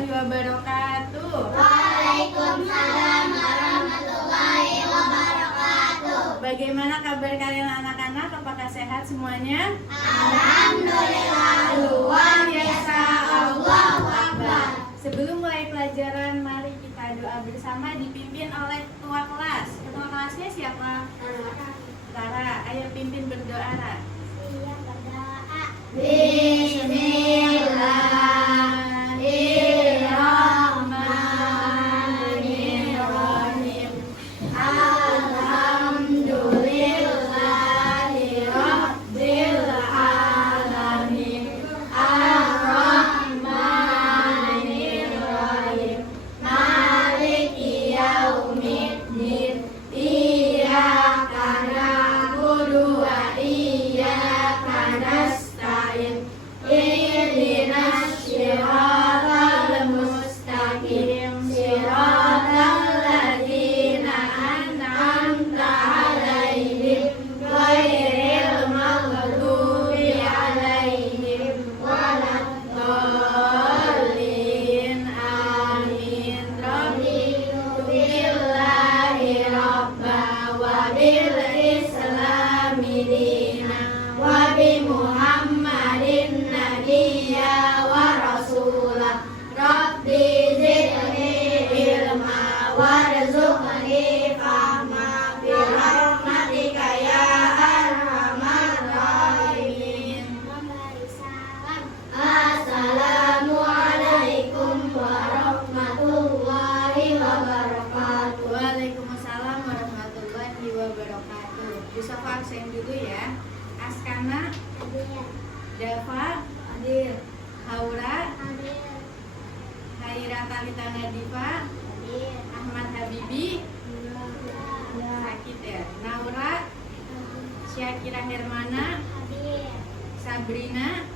warahmatullahi wabarakatuh. Waalaikumsalam warahmatullahi wabarakatuh. Bagaimana kabar kalian anak-anak? Apakah sehat semuanya? Alhamdulillah, luar biasa. Allahu Akbar. Sebelum mulai pelajaran, mari kita doa bersama dipimpin oleh ketua kelas. Ketua kelasnya siapa? Tara. Ayo pimpin berdoa, Ra. Bismillahirrahmanirrahim. Alhamdulillahirabbil alamin. Ar-Rahmanirrahim. Maliki yaumiddin. Iyyaka na'budu wa iyyaka nasta'in. Ihdinas siratal mustaqim. Siratal ladzina an'amta 'alaihim ghairil maghdubi 'alaihim waladdallin. Amin. Raditu billahi rabba wa bil islami dina wa bi Muhammadin nabiyya wa rasulah. Rabbi zidni ilma warzuqni fahma bi rahmatika ya arhamar rahimin. Assalamualaikum warahmatullahi wabarakatuh. Waalaikumsalam warahmatullahi wabarakatuh. Yusuf absen dulu ya. Askana, Dava, Hadir. Haura, Hadir. Haira Talita Nadifa, Hadir. Ahmad Habibi, sakit ya. Naura, Syakira Hermana, Hadir. Sabrina,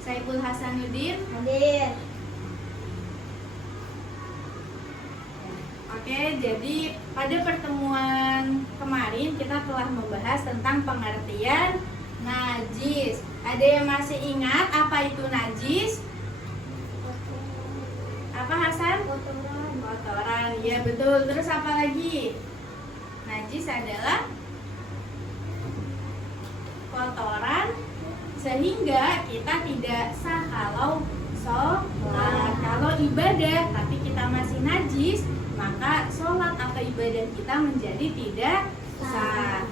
Saiful Hasanuddin. Hadir. Oke, jadi pada pertemuan kemarin kita telah membahas tentang pengertian najis. Ada yang masih ingat apa itu najis? Apa Hasan? Kotoran. Ya betul. Terus apa lagi? Najis adalah kotoran sehingga kita tidak sah kalau sholat. Kalau ibadah tapi kita masih najis, maka sholat atau ibadah kita menjadi tidak sah.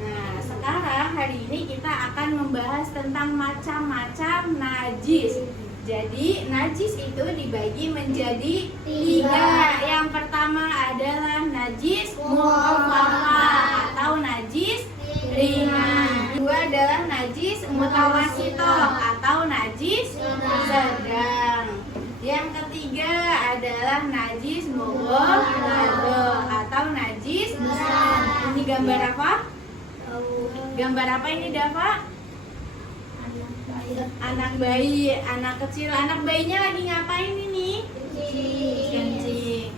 Nah, sekarang hari ini kita akan membahas tentang macam-macam najis. Jadi, najis itu dibagi menjadi tiga. Yang pertama adalah najis mukhafafah atau najis ringan. Kedua adalah najis mutawassithah atau najis sedang. Yang ketiga adalah najis mughalladhah atau najis besar. Ini gambar apa? Gambar apa ini, Dava? Anak bayi, anak kecil. Anak bayinya lagi ngapain ini? Kencing.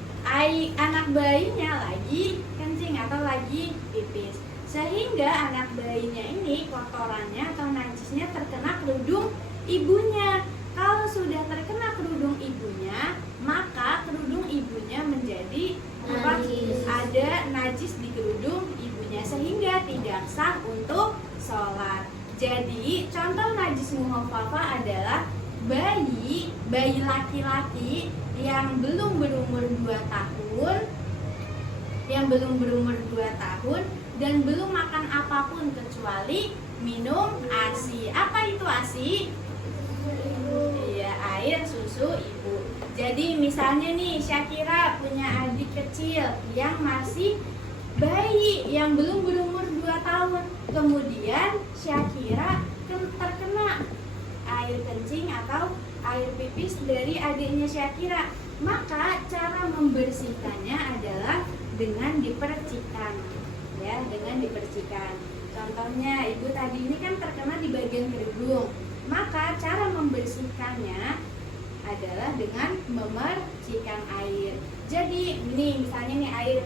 Anak bayinya lagi kencing atau lagi pipis. Sehingga anak bayinya ini kotorannya atau najisnya terkena kerudung ibunya. Kalau sudah terkena kerudung ibunya, maka kerudung ibunya menjadi Najis. ada najis di kerudung ibunya sehingga tidak sah untuk sholat. Jadi contoh najis mukhafafah adalah bayi laki-laki yang belum berumur 2 tahun, dan belum makan apapun kecuali minum ASI. Apa itu ASI? Iya, air susu ibu. Jadi misalnya nih Syakira punya adik kecil yang masih bayi yang belum berumur 2 tahun. Kemudian Syakira terkena air kencing atau air pipis dari adiknya Syakira. Maka cara membersihkannya adalah dengan dipercikan. Ya, dengan dipercikan. Contohnya ibu tadi ini kan terkena di bagian kerudung. Maka cara membersihkannya adalah dengan memercikan air. Jadi ini misalnya nih air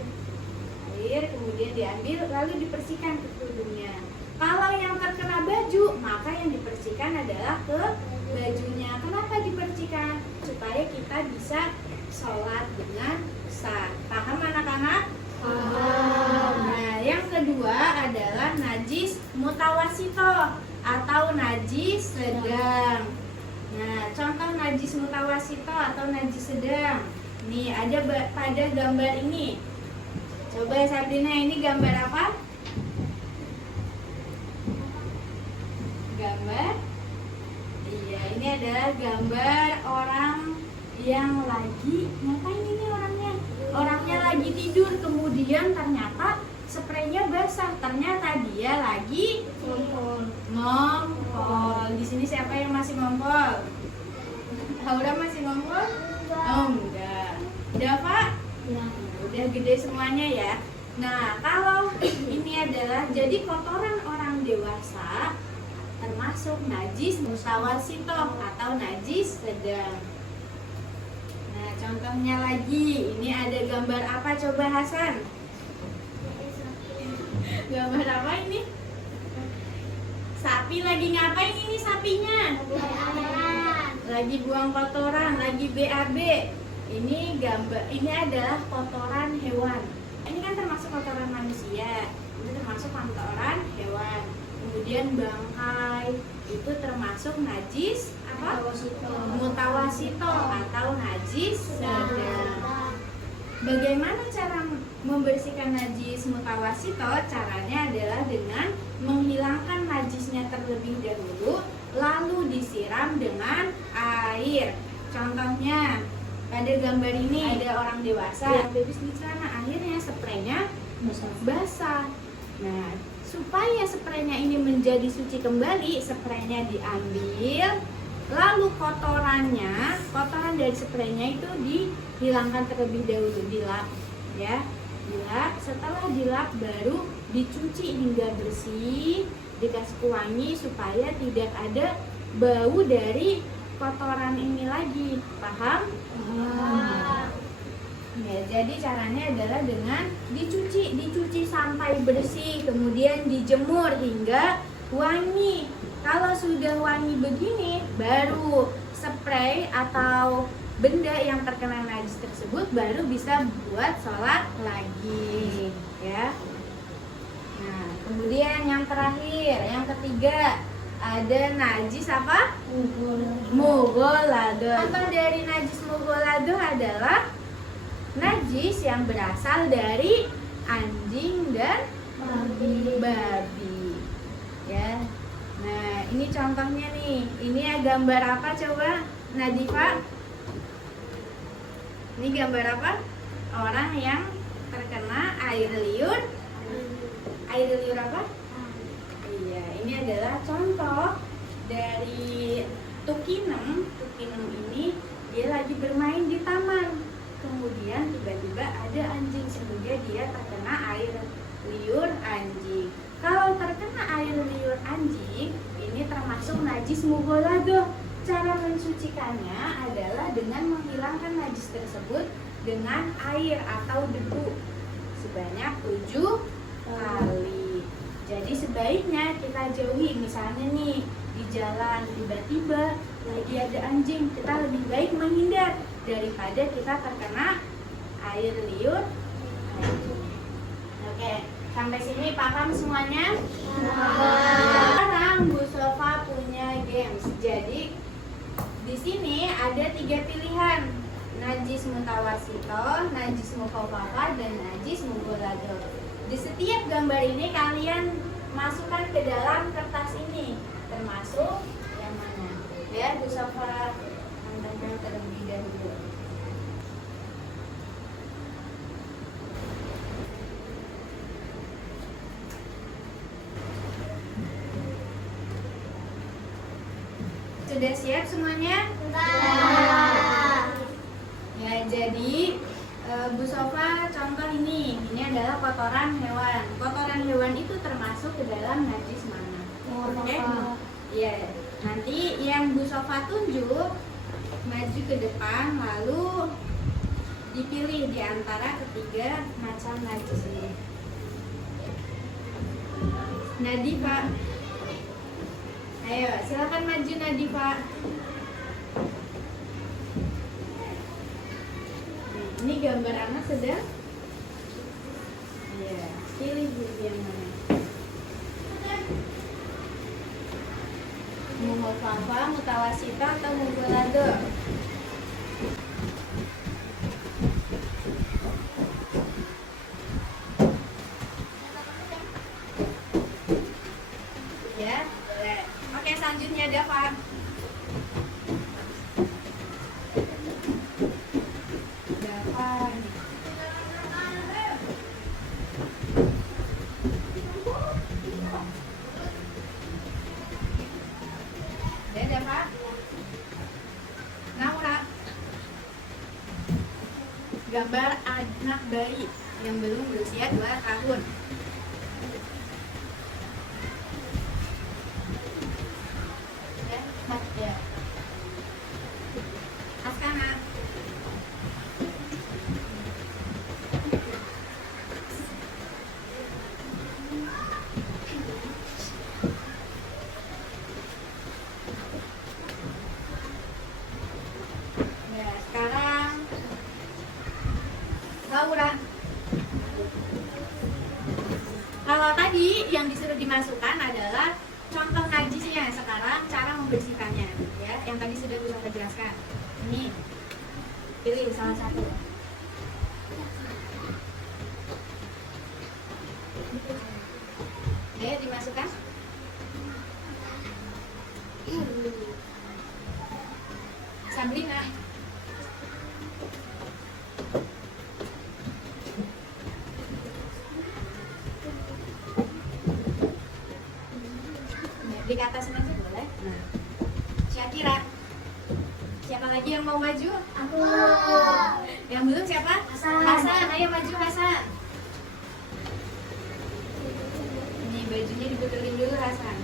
air, kemudian diambil lalu dibersihkan ke kerudungnya. Kalau yang terkena baju, maka yang dibersihkan adalah ke bajunya. Kenapa dibersihkan? Supaya kita bisa sholat dengan sah. Paham anak-anak? Paham. Nah, yang kedua adalah najis mutawasito atau najis sedang. Nah, contoh najis mutawasito atau najis sedang. Nih, ada pada gambar ini. Coba Sabrina, ini gambar apa? Gambar? Iya, ini adalah gambar orang yang lagi ngapain ini orangnya? Orangnya lagi tidur, kemudian ternyata spraynya basah. Ternyata dia lagi ngompol. Di sini siapa yang masih ngompol? Aura masih ngompol? Oh, enggak. Udah, Pak? Ya. Udah gede semuanya ya. Nah, kalau ini adalah jadi kotoran orang dewasa termasuk najis mutawasito atau najis sedang. Nah, contohnya lagi, ini ada gambar apa coba Hasan? Gambar apa ini? Sapi lagi ngapain ini sapinya? Lagi buang kotoran, lagi BAB. Ini gambar, ini adalah kotoran hewan. Ini kan termasuk kotoran manusia, ini termasuk kotoran hewan. Kemudian bangkai itu termasuk najis apa? Mutawasito atau najis sedang. Bagaimana cara membersihkan najis mutawasito? Caranya adalah dengan menghilangkan najisnya terlebih dahulu, lalu disiram dengan air. Contohnya pada gambar ini ada orang dewasa yang bebas di sana, akhirnya spraynya basah. Nah, supaya spraynya ini menjadi suci kembali, spraynya diambil, lalu kotoran dari spraynya itu dihilangkan terlebih dahulu, dilap ya, dilap. Setelah dilap baru dicuci hingga bersih, dikasih pewangi supaya tidak ada bau dari kotoran ini lagi. Paham? Ya, jadi caranya adalah dengan dicuci sampai bersih, kemudian dijemur hingga wangi. Kalau sudah wangi begini, baru spray atau benda yang terkena najis tersebut baru bisa buat sholat lagi, ya. Nah, kemudian yang terakhir, yang ketiga ada najis apa? Mughalladho. Contoh dari najis mughalladho adalah najis yang berasal dari anjing dan babi. Ya. Nah, ini contohnya nih. Ini ya gambar apa coba, Nadifa? Ini gambar apa? Orang yang terkena air liur. Air liur apa? Iya, ini adalah contoh dari tukinem. Tukinem ini dia lagi bermain di taman. Kemudian tiba-tiba ada anjing sehingga dia terkena air liur anjing. Kalau terkena air liur anjing, ini termasuk najis mughalladho. Cara mensucikannya adalah dengan menghilangkan najis tersebut dengan air atau debu sebanyak 7 kali. Jadi sebaiknya kita jauhi, misalnya nih di jalan tiba-tiba lagi ada anjing, kita lebih baik menghindar daripada kita terkena air liur anjing. Oke, sampai sini paham semuanya? Sekarang Bu Sofa punya games. Jadi di sini ada 3 pilihan: najis mutawasito, najis mukhafafah, dan najis mughalladho. Di setiap gambar ini kalian masukkan ke dalam kertas ini, termasuk yang mana? Ya, Bu Sofa menempel terlebih dahulu. Sudah siap semuanya? Ya, jadi Bu Sofa contoh ini adalah kotoran hewan. Kotoran hewan itu termasuk ke dalam najis mana? Oke? Iya. Nanti yang Bu Sofa tunjuk maju ke depan, lalu dipilih di antara ketiga macam najis ini. Nadifa, ayo silakan maju Nadifa. Ini gambar anak sedang. Iya, pilih yang mana. Muhofafa, mutawasita atau mughalado? Ya, boleh. Oke, selanjutnya Dava. Dava. Ya, Dava. Naura. Gambar anak bayi yang belum berusia 2 tahun. Ya. Askana. Ya, sekarang Laura. Kalau tadi yang disuruh dimasukkan adalah contoh najisnya, sekarang cara membersihkannya ya, yang tadi sudah kita jelaskan. Ini pilih salah satu. Ayo dimasukkan. Sabrina. Di atasin aja boleh. Nah. Syakira. Siapa lagi yang mau maju? Aku. Yang belum siapa? Hasan. Hasan, ayo maju Hasan. Ini bajunya dibetulin dulu Hasan.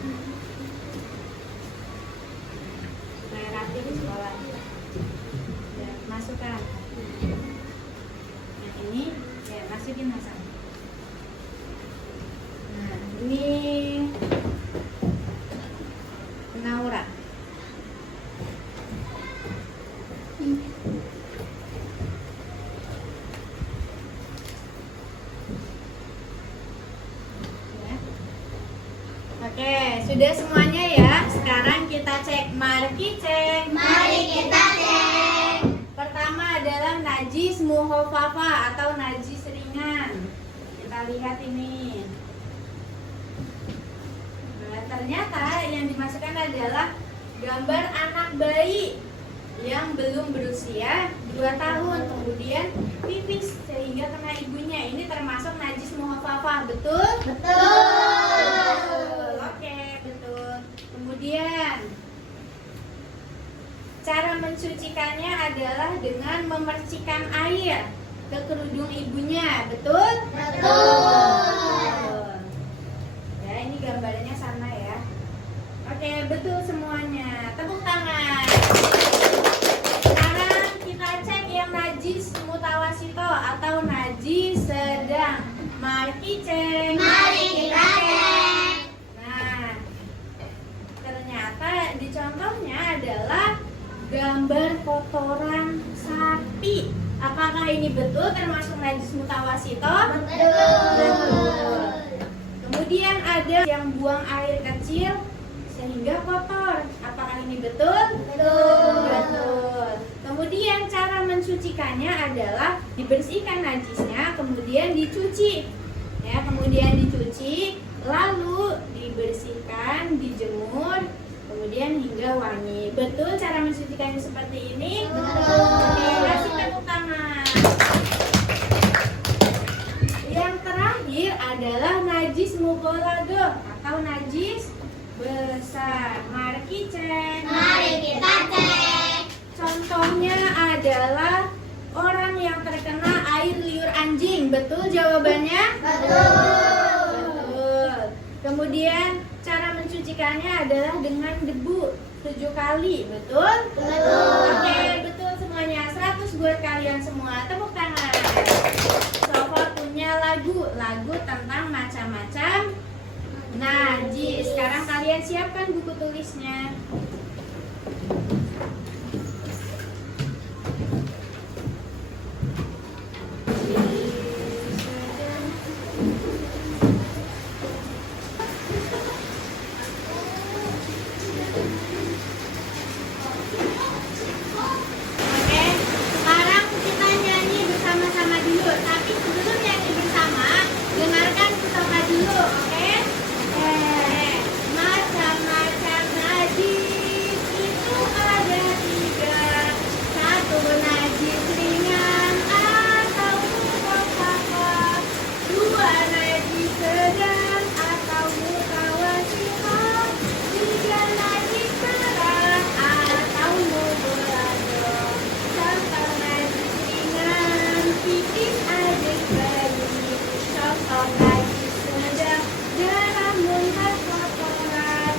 Supaya rapi di sekolah. Ya, masukkan. Nah ini, ya masukin Hasan. Nah ini Naura. Ya. Oke, sudah semuanya ya. Sekarang kita cek. Mari cek. Mari kita cek. Pertama adalah najis muhofafa atau najis ringan. Kita lihat ini. Nah, ternyata yang dimasukkan adalah gambar anak bayi yang belum berusia 2 tahun, kemudian pipis sehingga kena ibunya. Ini termasuk najis muhofafa, betul? Betul. Oke, betul. Kemudian cara mencucikannya adalah dengan memercikan air ke kerudung ibunya, betul? Betul. Ya, ini gambarnya sama ya. Oke, betul semuanya. Tepuk tangan. Sekarang kita cek yang najis mutawasito atau najis sedang. Mari cek. Mari kita cek. Nah, ternyata di contohnya adalah gambar kotoran sapi. Apakah ini betul termasuk najis mutawasito? Betul. Kemudian ada yang buang air kecil sehingga kotor. Apakah ini betul? Betul. Kemudian cara mencucikannya adalah dibersihkan najisnya, kemudian dicuci. Ya, kemudian dicuci, lalu dibersihkan, dijemur, kemudian hingga wangi. Betul cara mencucikannya seperti ini? Oke, kasih tepuk tangan. Yang terakhir adalah najis mughalado atau najis besar. Mari cek. Mari kita cek. Contohnya adalah orang yang terkena air liur anjing. Betul jawabannya? Betul. Kemudian cara mencucikannya adalah dengan debu 7 kali. Betul? Betul. Oke, betul semua. semuanya, 100 buat kalian semua. Tepuk tangan. Sofa punya lagu tentang macam-macam najis. Sekarang kalian siapkan buku tulisnya. Oke, sekarang kita nyanyi bersama-sama dulu. Tapi sebelum nyanyi bersama, dengarkan Mustafa dulu, oke? Macam-macam najis itu ada 3. 1 najis ringan atau mukhaffafah. 2 najis sedang atau mutawasithah. 3 najis berat atau mughalladhah. Contoh najis ringan, pipis adik bayi. Contoh najis sedang, darah muntah kotoran.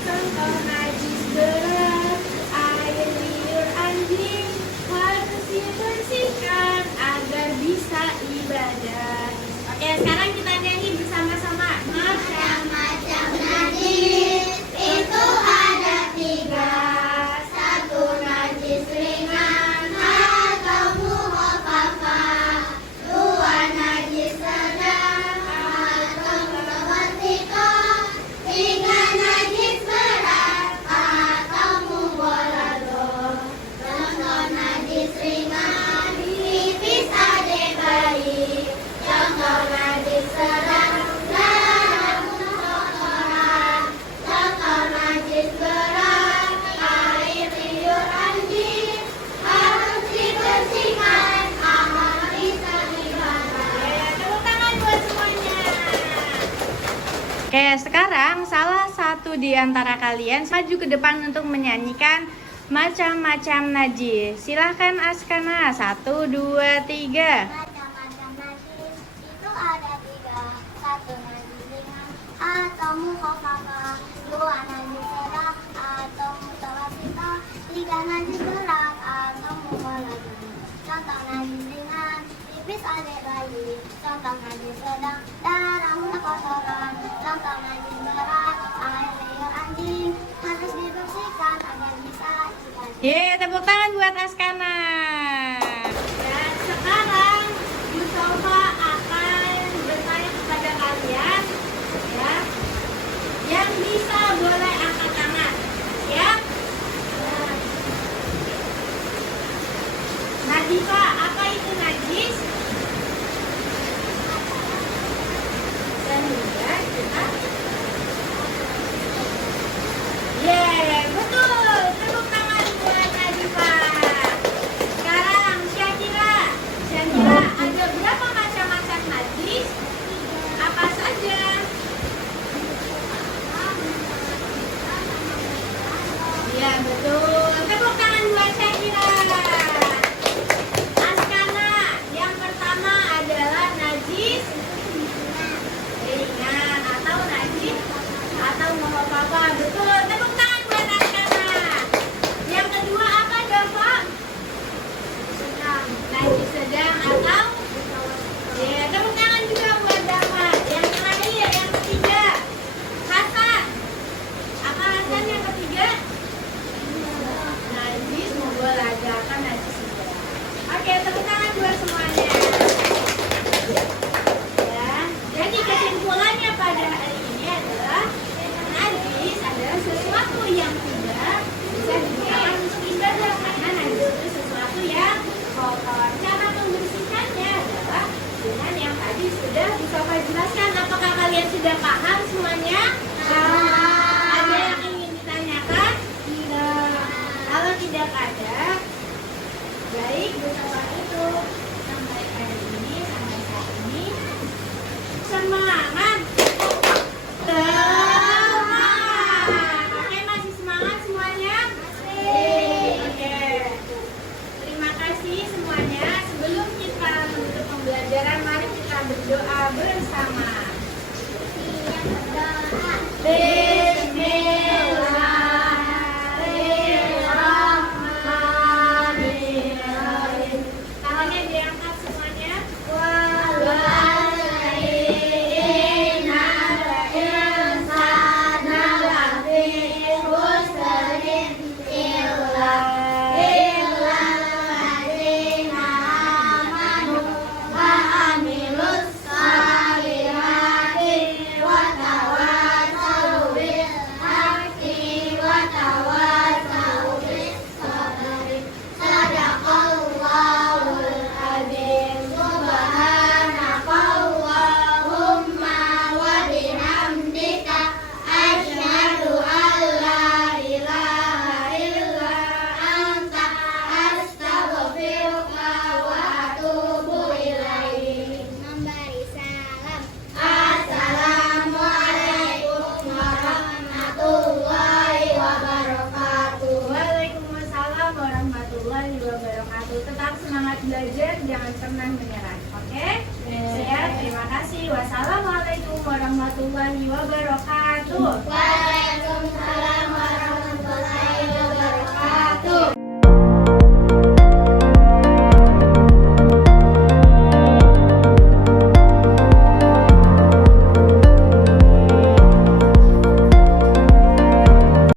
Contoh najis berat, air liur anjing. Harus dibersihkan agar bisa ibadah. Oke, sekarang kita nyanyi bersama-sama. Macam-macam najis itu ada 3. 1 najis ringan atau mukhaffafah. 2 najis sedang atau mutawasithah. 3 najis berat atau mughalladhah. Contoh najis ringan, pipis adik bayi. Contoh najis sedang, darah kotoran. Contoh najis berat, air liur anjing. Harus dibersihkan agar bisa ibadah. Tepuk tangan buat semuanya. Oke, sekarang salah satu di antara kalian maju ke depan untuk menyanyikan macam-macam najis. Silahkan Askana, 1, 2, 3. Macam-macam najis itu ada 3. 1 najis ringan atau mukhaffafah. 2 najis sedang atau mutawasithah. 3 najis berat atau mughalladhah. Contoh najis ringan, pipis adik bayi. Contoh najis sedang, darah muntah kotoran. Contoh najis berat, air liur anjing. Harus dibersihkan agar bisa ibadah. Yeay, tepuk tangan buat Askana. Dan sekarang Mustafa akan bertanya kepada kalian, ya. Yang bisa boleh angkat tangan, ya. Nadifa, apa itu najis? Sehingga kita, yeay, betul. Tepuk tangan buat Nadifa. Sekarang Syakira, ada berapa macam-macam najis? Apa saja? Iya, betul. Tepuk tangan buat Syakira. Askana, yang pertama adalah najis ringan atau najis atau mukhaffafah. Betul. Tepuk tangan buat Askana. Yang kedua apa, Dava? Najis sedang atau? Ya, tepuk tangan juga buat Dava. Yang terakhir, yang ketiga, Hasan. Apa Hasan yang ketiga? Najis mughalladhah, kan najis sedang. Oke, tepuk tangan buat semuanya. Ya, jadi kesimpulannya pada hari ini adalah najis adalah semangat belajar, jangan pernah menyerah. Oke? Ya, terima kasih. Wassalamualaikum warahmatullahi wabarakatuh.